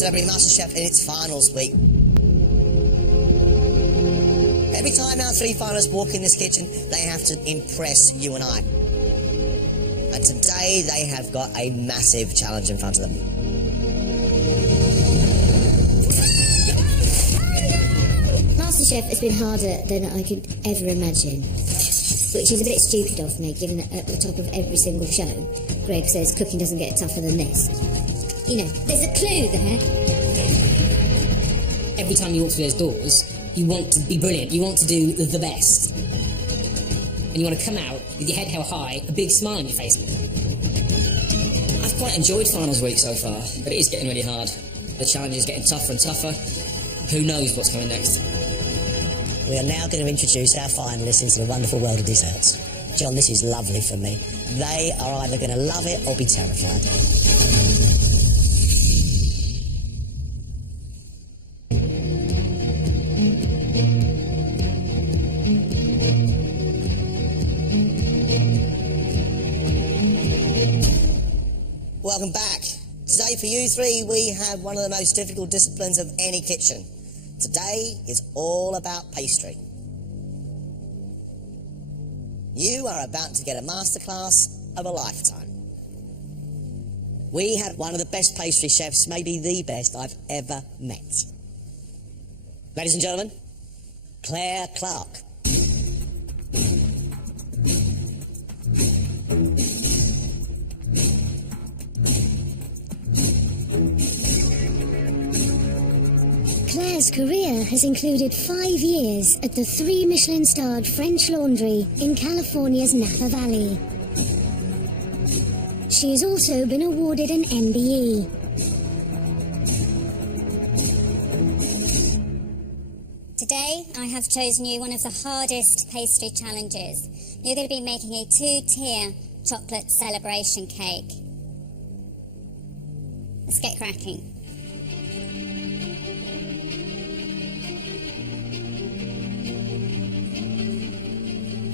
Celebrity MasterChef in its finals week. Every time our 3 finalists walk in this kitchen, they have to impress you and I. And today they have got a massive challenge in front of them. MasterChef has been harder than I could ever imagine, which is a bit stupid of me, given that at the top of every single show, Greg says cooking doesn't get tougher than this. You know, there's a clue there. Every time you walk through those doors, you want to be brilliant, you want to do the best. And you want to come out with your head held high, a big smile on your face. I've quite enjoyed finals week so far, but it is getting really hard. The challenge is getting tougher and tougher. Who knows what's coming next? We are now going to introduce our finalists into the wonderful world of desserts. John, this is lovely for me. They are either going to love it or be terrified. Welcome back. Today for you three, we have one of the most difficult disciplines of any kitchen. Today is all about pastry. You are about to get a masterclass of a lifetime. We have one of the best pastry chefs, maybe the best I've ever met. Ladies and gentlemen, Claire Clark. Claire's career has included 5 years at the 3 Michelin-starred French Laundry in California's Napa Valley. She has also been awarded an MBE. Today, I have chosen you one of the hardest pastry challenges. You're going to be making a 2-tier chocolate celebration cake. Let's get cracking.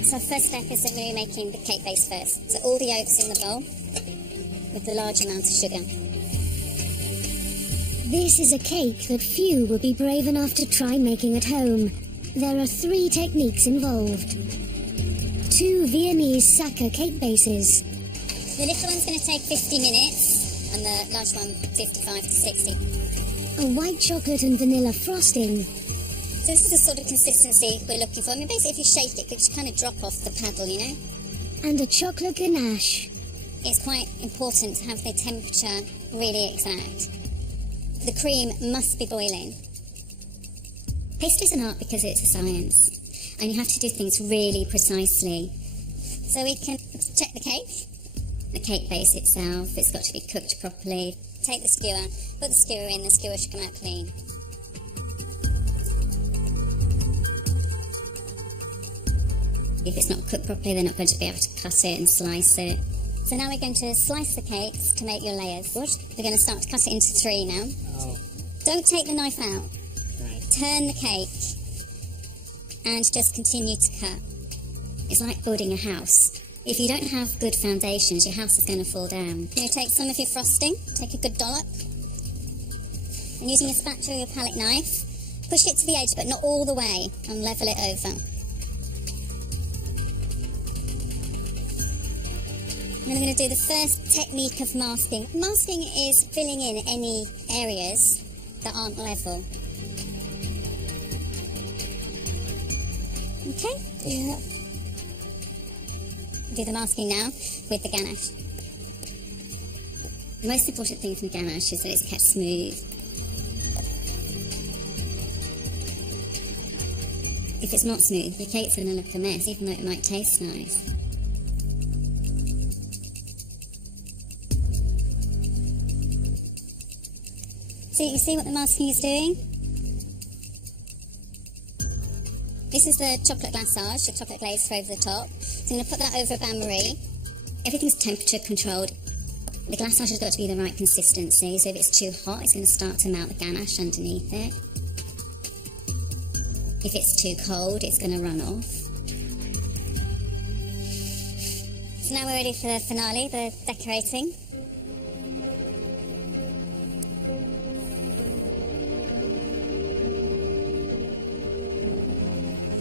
So first step is that we're making the cake base first. So all the yolks in the bowl with the large amount of sugar. This is a cake that few will be brave enough to try making at home. There are 3 techniques involved. 2 Viennese Sacca cake bases. The little one's going to take 50 minutes and the large one 55 to 60. A white chocolate and vanilla frosting. So this is the sort of consistency we're looking for. I mean, basically if you shake it, it just kind of drop off the paddle, you know? And a chocolate ganache. It's quite important to have the temperature really exact. The cream must be boiling. Pastry's an art because it's a science, and you have to do things really precisely. So we can check the cake base itself, it's got to be cooked properly. Take the skewer, put the skewer in, the skewer should come out clean. If it's not cooked properly, they're not going to be able to cut it and slice it. So now we're going to slice the cakes to make your layers. What? We're going to start to cut it into 3 now. Oh. Don't take the knife out. Right. Turn the cake and just continue to cut. It's like building a house. If you don't have good foundations, your house is going to fall down. You take some of your frosting, take a good dollop, and using a spatula or your palette knife, push it to the edge, but not all the way, and level it over. And then we're going to do the first technique of masking. Masking is filling in any areas that aren't level. Okay? Yeah. Do the masking now with the ganache. The most important thing from the ganache is that it's kept smooth. If it's not smooth, your cake's going to look a mess, even though it might taste nice. So you can see what the masking is doing? This is the chocolate glaçage, the chocolate glaze over the top. So I'm going to put that over a bain-marie. Everything's temperature controlled. The glaçage has got to be the right consistency, so if it's too hot, it's going to start to melt the ganache underneath it. If it's too cold, it's going to run off. So now we're ready for the finale, the decorating.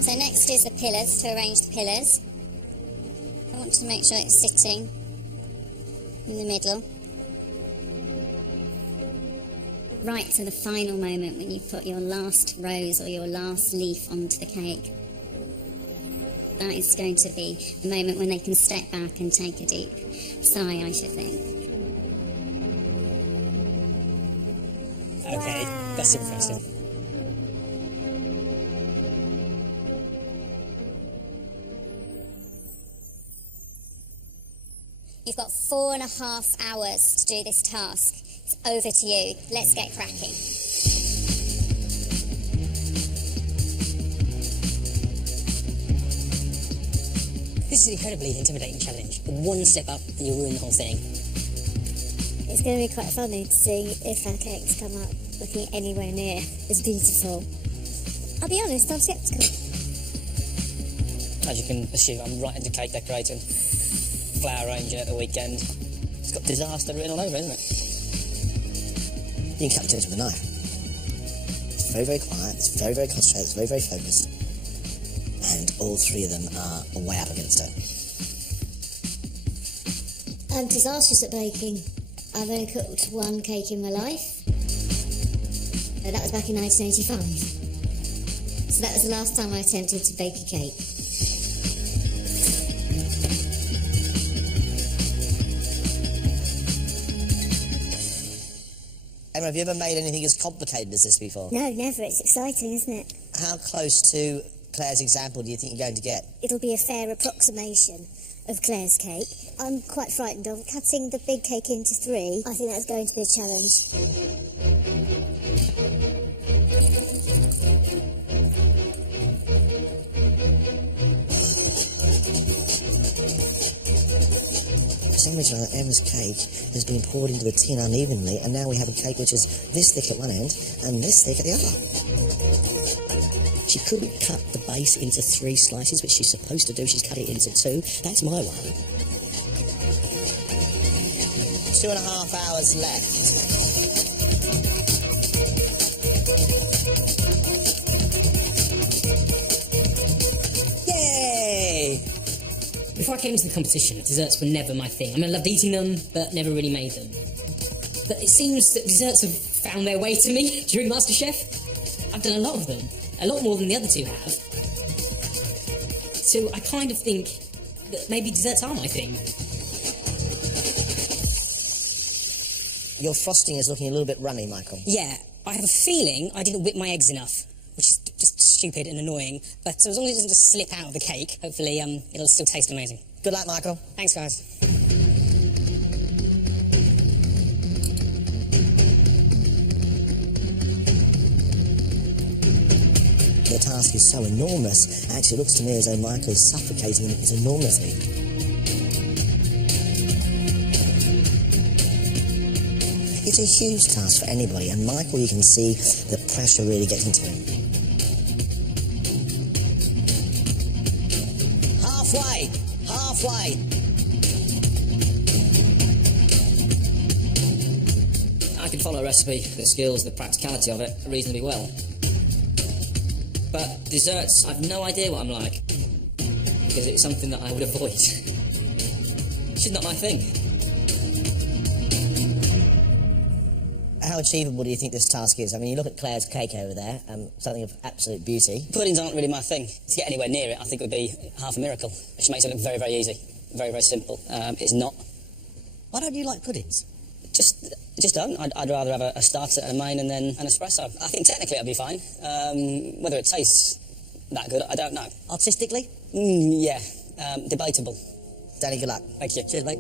So next is the pillars, to arrange the pillars. I want to make sure it's sitting in the middle. Right to the final moment when you put your last rose or your last leaf onto the cake. That is going to be the moment when they can step back and take a deep sigh, I should think. Okay, that's impressive. You've got 4.5 hours to do this task. It's over to you. Let's get cracking. This is an incredibly intimidating challenge. One slip up and you'll ruin the whole thing. It's going to be quite funny to see if our cakes come up looking anywhere near as beautiful. I'll be honest, I'm sceptical. As you can assume, I'm right into cake decorating. Flower arranging at the weekend. It's got disaster written all over, isn't it? You can cut it with a knife. It's very, very quiet, it's very, very concentrated, it's very, very focused. And all three of them are way up against it. I'm disastrous at baking. I've only cooked one cake in my life. That was back in 1985. So that was the last time I attempted to bake a cake. Emma, have you ever made anything as complicated as this before? No, never. It's exciting, isn't it? How close to Claire's example do you think you're going to get? It'll be a fair approximation of Claire's cake. I'm quite frightened of cutting the big cake into 3. I think that's going to be a challenge. For some reason, Emma's cake has been poured into the tin unevenly, and now we have a cake which is this thick at one end and this thick at the other. She couldn't cut the base into 3 slices, which she's supposed to do. She's cut it into 2. That's my one. 2.5 hours left. Yay! Before I came into the competition, desserts were never my thing. I mean, I loved eating them, but never really made them. But it seems that desserts have found their way to me during MasterChef. I've done a lot of them. A lot more than the other 2 have. So I kind of think that maybe desserts are my thing. Your frosting is looking a little bit runny, Michael. Yeah, I have a feeling I didn't whip my eggs enough, which is just stupid and annoying. But as long as it doesn't just slip out of the cake, hopefully it'll still taste amazing. Good luck, Michael. Thanks, guys. The task is so enormous, it actually looks to me as though Michael is suffocating in his enormity. It's a huge task for anybody, and Michael, you can see the pressure really getting to him. Halfway! Halfway! I can follow a recipe, the skills, the practicality of it reasonably well. But desserts, I've no idea what I'm like, because it's something that I would avoid. It's just not my thing. How achievable do you think this task is? I mean, you look at Claire's cake over there, something of absolute beauty. Puddings aren't really my thing. To get anywhere near it, I think would be half a miracle. She makes it look very, very easy, very, very simple. It's not. Why don't you like puddings? Just don't. I'd rather have a starter and a main and then an espresso. I think technically it'll be fine. Whether it tastes that good, I don't know. Artistically? Yeah, debatable. Danny, good luck. Thank you. Cheers, mate.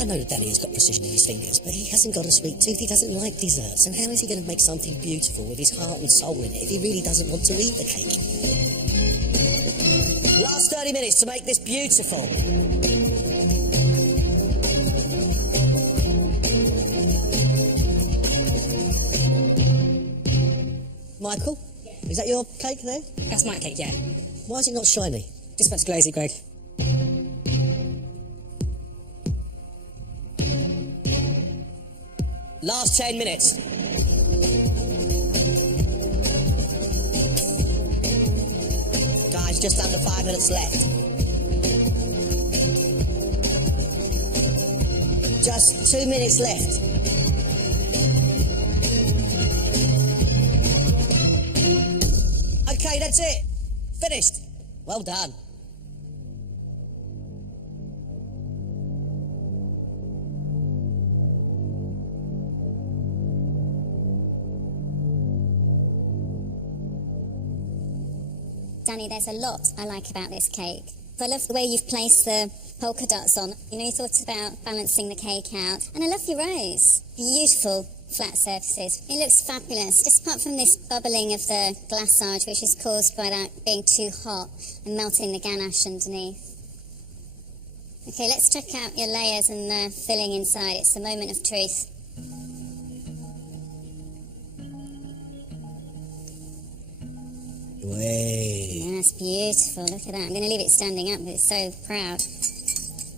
I know that Danny has got precision in his fingers, but he hasn't got a sweet tooth. He doesn't like desserts. And how is he going to make something beautiful with his heart and soul in it if he really doesn't want to eat the cake? Last 30 minutes to make this beautiful. Michael, is that your cake there? That's my cake, yeah. Why is it not shiny? Just about to glaze it, Greg. Last 10 minutes. Guys, just under 5 minutes left. Just 2 minutes left. Okay, that's it. Finished. Well done. Danny, there's a lot I like about this cake. I love the way you've placed the polka dots on. You know, you thought about balancing the cake out. And I love your rose. Beautiful flat surfaces. It looks fabulous, just apart from this bubbling of the glassage, which is caused by that being too hot and melting the ganache underneath. Okay, let's check out your layers and the filling inside. It's the moment of truth. Way. Yeah, that's beautiful. Look at that. I'm going to leave it standing up because it's so proud.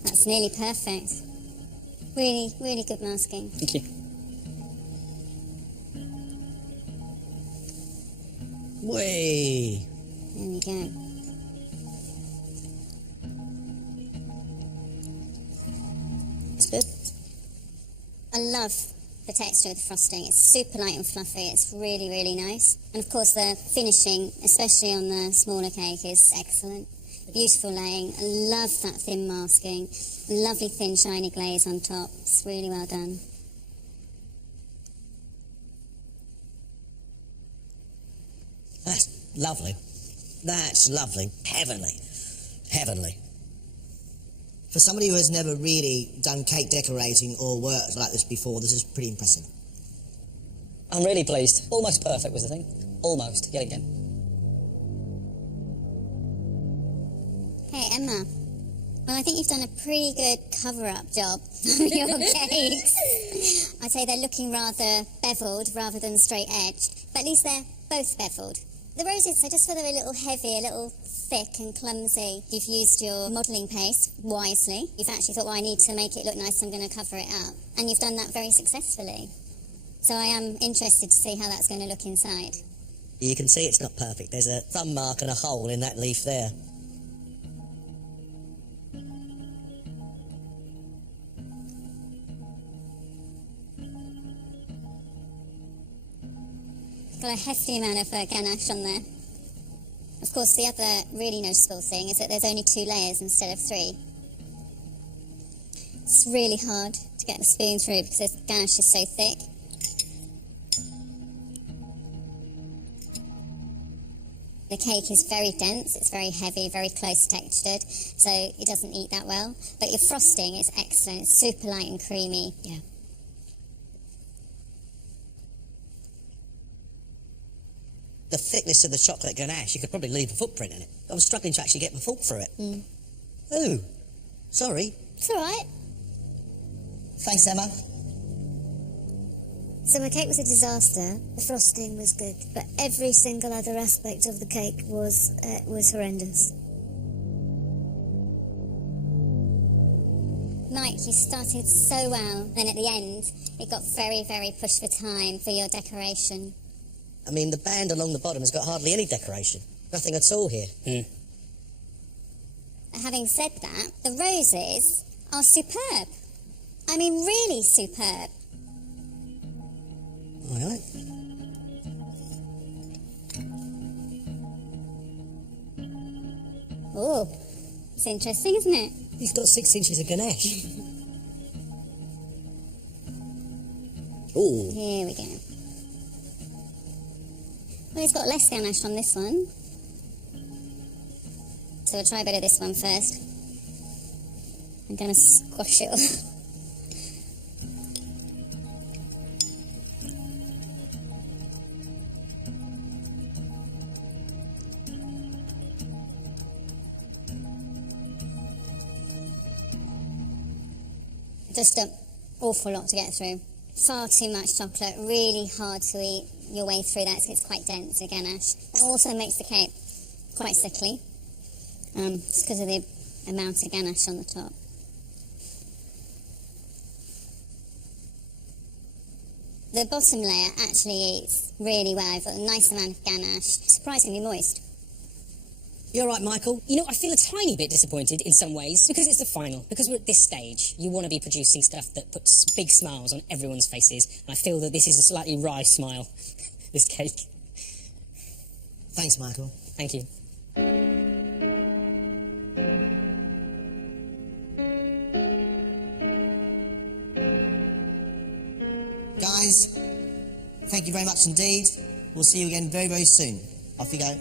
That's nearly perfect. Really, really good masking. Thank you. Way. There we go. It's good. I love the texture of the frosting. It's super light and fluffy. It's really, really nice. And of course the finishing, especially on the smaller cake, is excellent. Beautiful laying. I love that thin masking. Lovely thin shiny glaze on top. It's really well done. That's lovely. That's lovely. Heavenly. Heavenly. For somebody who has never really done cake decorating or worked like this before, this is pretty impressive. I'm really pleased. Almost perfect was the thing. Almost, yet again. Hey, Emma. Well, I think you've done a pretty good cover-up job of your cakes. I'd say they're looking rather beveled rather than straight-edged, but at least they're both beveled. The roses, I just feel they're a little heavy, a little thick and clumsy. You've used your modelling paste wisely. You've actually thought, well, I need to make it look nice, so I'm going to cover it up. And you've done that very successfully. So I am interested to see how that's going to look inside. You can see it's not perfect. There's a thumb mark and a hole in that leaf there. Got a hefty amount of ganache on there. Of course, the other really noticeable thing is that there's only 2 layers instead of 3. It's really hard to get the spoon through because the ganache is so thick. The cake is very dense, it's very heavy, very close textured, so it doesn't eat that well. But your frosting is excellent, it's super light and creamy. Yeah. The thickness of the chocolate ganache, you could probably leave a footprint in it. I was struggling to actually get my fork through it. Oh, sorry. It's all right. Thanks, Emma. So my cake was a disaster. The frosting was good, but every single other aspect of the cake was horrendous. Mike, you started so well, then at the end, it got very, very pushed for time for your decoration. I mean, the band along the bottom has got hardly any decoration. Nothing at all here. Having said that, the roses are superb. I mean, really superb. All right. Oh, it's interesting, isn't it? He's got 6 inches of ganache. Oh. Here we go. Well, he's got less ganache on this one. So we'll try a bit of this one first. I'm going to squash it all. Just an awful lot to get through. Far too much chocolate, really hard to eat your way through that, so it's quite dense, the ganache. It also makes the cake quite sickly, just because of the amount of ganache on the top. The bottom layer actually eats really well. I've got a nice amount of ganache, surprisingly moist. You're right, Michael. You know, I feel a tiny bit disappointed in some ways because it's the final. Because we're at this stage, you want to be producing stuff that puts big smiles on everyone's faces. And I feel that this is a slightly wry smile, this cake. Thanks, Michael. Thank you. Guys, thank you very much indeed. We'll see you again very, very soon. Off you go.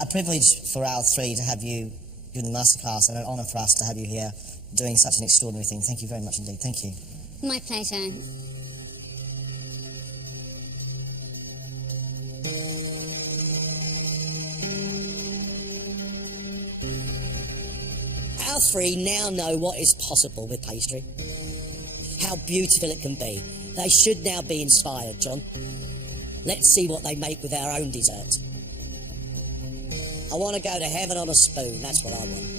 A privilege for our three to have you doing the masterclass, and an honour for us to have you here doing such an extraordinary thing. Thank you very much indeed. Thank you. My pleasure. Our three now know what is possible with pastry, how beautiful it can be. They should now be inspired, John. Let's see what they make with our own dessert. I want to go to heaven on a spoon, that's what I want.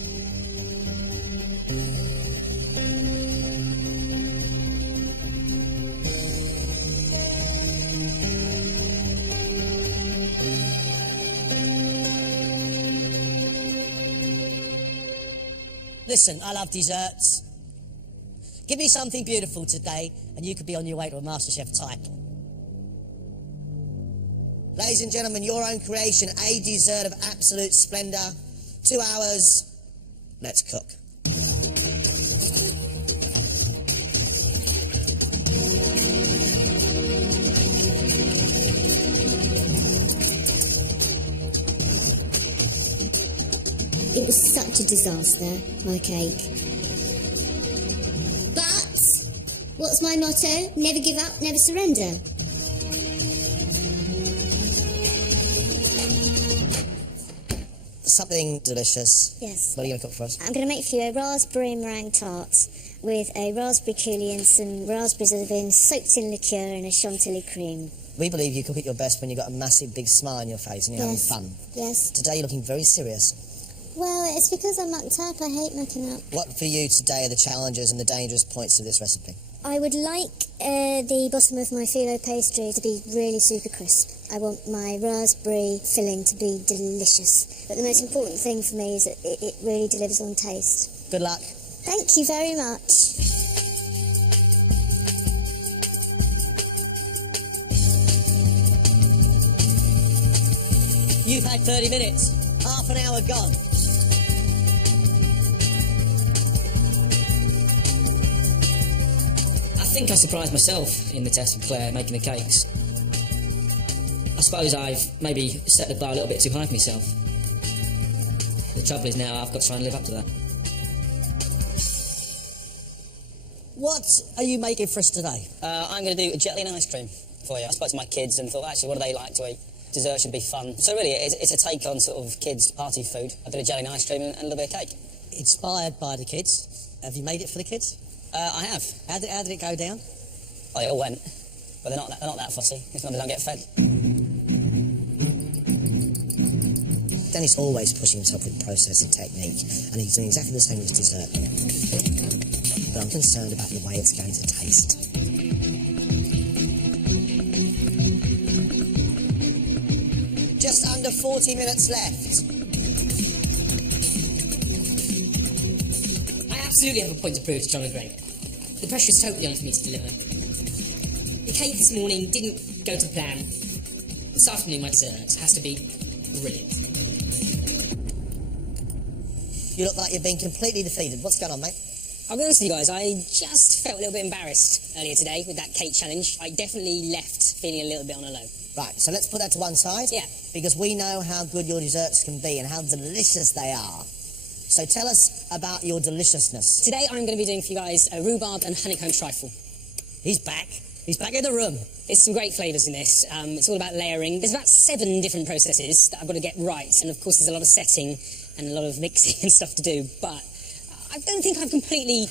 Listen, I love desserts. Give me something beautiful today, and you could be on your way to a MasterChef title. Ladies and gentlemen, your own creation, a dessert of absolute splendour. 2 hours. Let's cook. It was such a disaster, my cake. But what's my motto? Never give up, never surrender. Something delicious. Yes. What are you going to cook for us? I'm going to make for you a raspberry meringue tart with a raspberry coulis and some raspberries that have been soaked in liqueur and a chantilly cream. We believe you cook at your best when you've got a massive big smile on your face and you're Yes. having fun. Yes. Today you're looking very serious. Well, it's because I'm mucked up. I hate mucking up. What for you today are the challenges and the dangerous points of this recipe? I would like the bottom of my phyllo pastry to be really super crisp. I want my raspberry filling to be delicious. But the most important thing for me is that it really delivers on taste. Good luck. Thank you very much. You've had 30 minutes. Half an hour gone. I think I surprised myself in the test with Claire making the cakes. I suppose I've maybe set the bar a little bit too high for myself. The trouble is now I've got to try and live up to that. What are you making for us today? I'm going to do a jelly and ice cream for you. I spoke to my kids and thought, actually, what do they like to eat? Dessert should be fun. So really, it's a take on sort of kids' party food. A bit of jelly and ice cream and a little bit of cake. Inspired by the kids. Have you made it for the kids? I have. How did it go down? Oh, it all went. But they're not that fussy. If not, they don't get fed. Danny's always pushing himself with process and technique, and he's doing exactly the same with his dessert. But I'm concerned about the way it's going to taste. Just under 40 minutes left. I absolutely have a point to prove to John and Greg. The pressure is totally on for me to deliver. The cake this morning didn't go to plan. This afternoon, my dessert has to be brilliant. You look like you've been completely defeated. What's going on, mate? I'll be honest with you guys, I just felt a little bit embarrassed earlier today with that cake challenge. I definitely left feeling a little bit on a low. Right, so let's put that to one side. Yeah. Because we know how good your desserts can be and how delicious they are. So tell us about your deliciousness. Today I'm going to be doing for you guys a rhubarb and honeycomb trifle. He's back. He's back in the room. There's some great flavours in this. It's all about layering. There's about 7 different processes that I've got to get right. And of course there's a lot of setting and a lot of mixing and stuff to do. But I don't think I've completely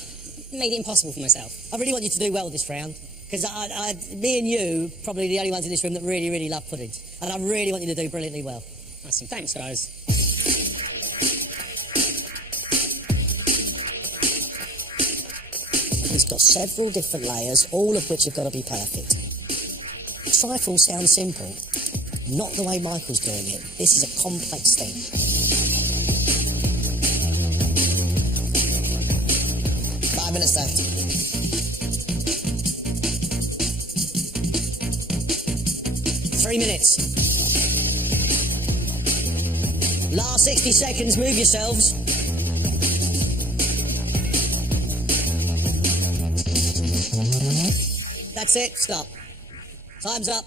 made it impossible for myself. I really want you to do well this round, because me and you, probably the only ones in this room that really, really love puddings. And I really want you to do brilliantly well. Awesome. Thanks, guys. It's got several different layers, all of which have got to be perfect. Trifle sounds simple. Not the way Michael's doing it. This is a complex thing. Five minutes left. Minutes. Last 60 seconds, move yourselves. That's it, stop. Time's up.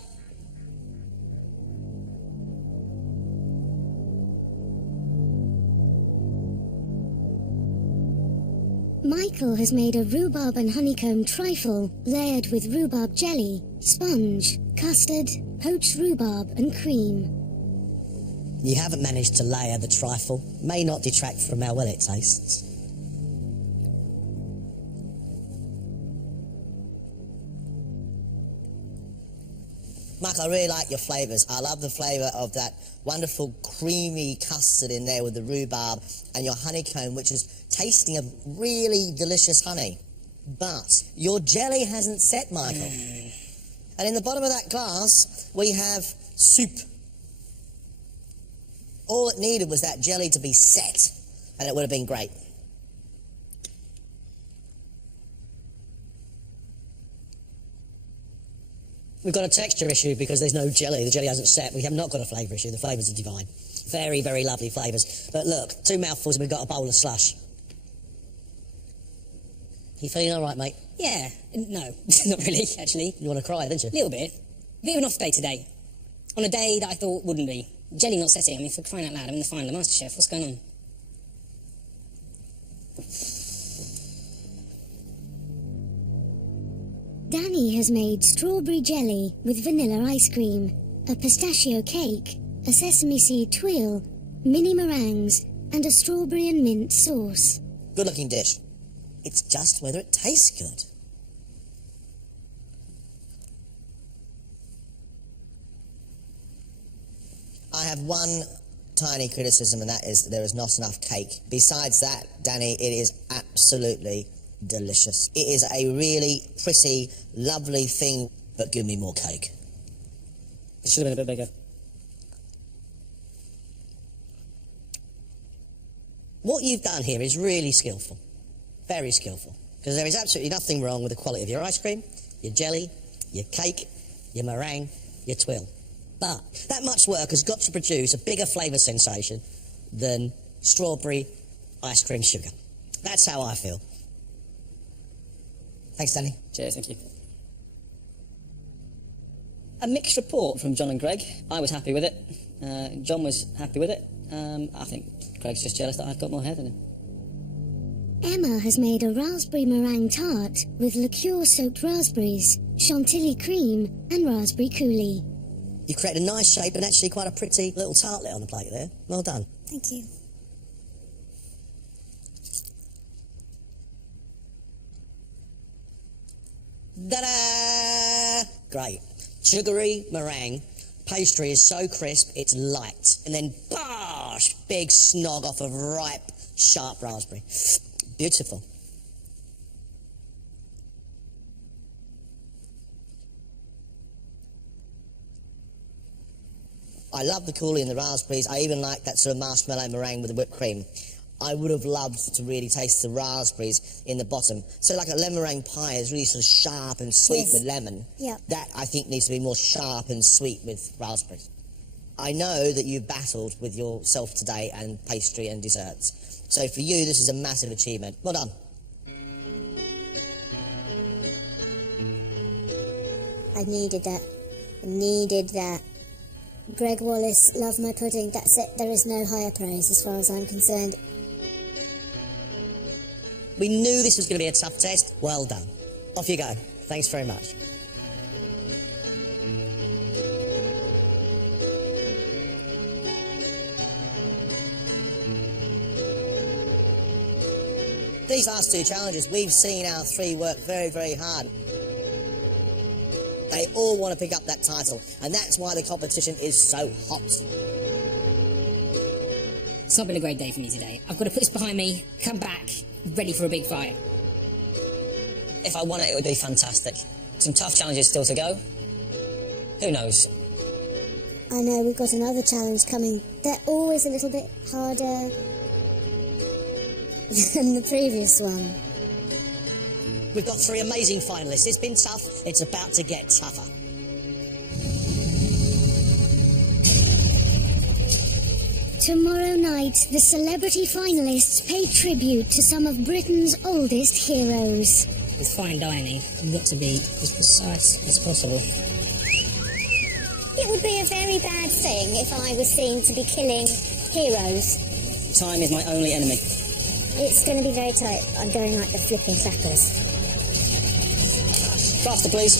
Michael has made a rhubarb and honeycomb trifle layered with rhubarb jelly, sponge, custard, poached rhubarb and cream. You haven't managed to layer the trifle. May not detract from how well it tastes. Mark, I really like your flavours. I love the flavour of that wonderful creamy custard in there with the rhubarb and your honeycomb, which is tasting of really delicious honey. But your jelly hasn't set, Michael. And in the bottom of that glass, we have soup. All it needed was that jelly to be set, and it would have been great. We've got a texture issue because there's no jelly. The jelly hasn't set. We have not got a flavour issue. The flavours are divine. Very, very lovely flavours. But look, 2 mouthfuls and we've got a bowl of slush. You feeling all right, mate? Yeah. No, not really, actually. You want to cry, didn't you? A little bit. A bit of an off day today. On a day that I thought wouldn't be. Jelly not setting. I mean, for crying out loud, I'm in the final of MasterChef. What's going on? Danny has made strawberry jelly with vanilla ice cream, a pistachio cake, a sesame seed twirl, mini meringues, and a strawberry and mint sauce. Good looking dish. It's just whether it tastes good. I have one tiny criticism, and that is that there is not enough cake. Besides that, Danny, it is absolutely delicious. It is a really pretty, lovely thing, but give me more cake. It should have been a bit bigger. What you've done here is really skillful. Very skillful. Because there is absolutely nothing wrong with the quality of your ice cream, your jelly, your cake, your meringue, your twill. But that much work has got to produce a bigger flavour sensation than strawberry ice cream sugar. That's how I feel. Thanks, Danny. Cheers, thank you. A mixed report from John and Greg. I was happy with it. John was happy with it. I think Greg's just jealous that I've got more hair than him. Emma has made a raspberry meringue tart with liqueur-soaked raspberries, chantilly cream, and raspberry coulis. You created a nice shape and actually quite a pretty little tartlet on the plate there. Well done. Thank you. Ta-da! Great. Sugary meringue. Pastry is so crisp, it's light. And then, bosh! Big snog off of ripe, sharp raspberry. Beautiful. I love the coulis and the raspberries. I even like that sort of marshmallow meringue with the whipped cream. I would have loved to really taste the raspberries in the bottom. So like a lemon meringue pie is really sort of sharp and sweet with lemon. Yeah. That, I think, needs to be more sharp and sweet with raspberries. I know that you've battled with yourself today and pastry and desserts. So for you, this is a massive achievement. Well done. I needed that. I needed that. Greg Wallace, love my pudding. That's it. There is no higher praise as far as I'm concerned. We knew this was going to be a tough test. Well done. Off you go. Thanks very much. These last two challenges, we've seen our three work very, very hard. They all want to pick up that title, and that's why the competition is so hot. It's not been a great day for me today. I've got to put this behind me, come back, ready for a big fight. If I won it, it would be fantastic. Some tough challenges still to go. Who knows? I know we've got another challenge coming. They're always a little bit harder than the previous one. We've got 3 amazing finalists. It's been tough. It's about to get tougher. Tomorrow night, the celebrity finalists pay tribute to some of Britain's oldest heroes. With fine dining, you've got to be as precise as possible. It would be a very bad thing if I was seen to be killing heroes. Time is my only enemy. It's going to be very tight. I'm going like the flipping clappers. Faster, please.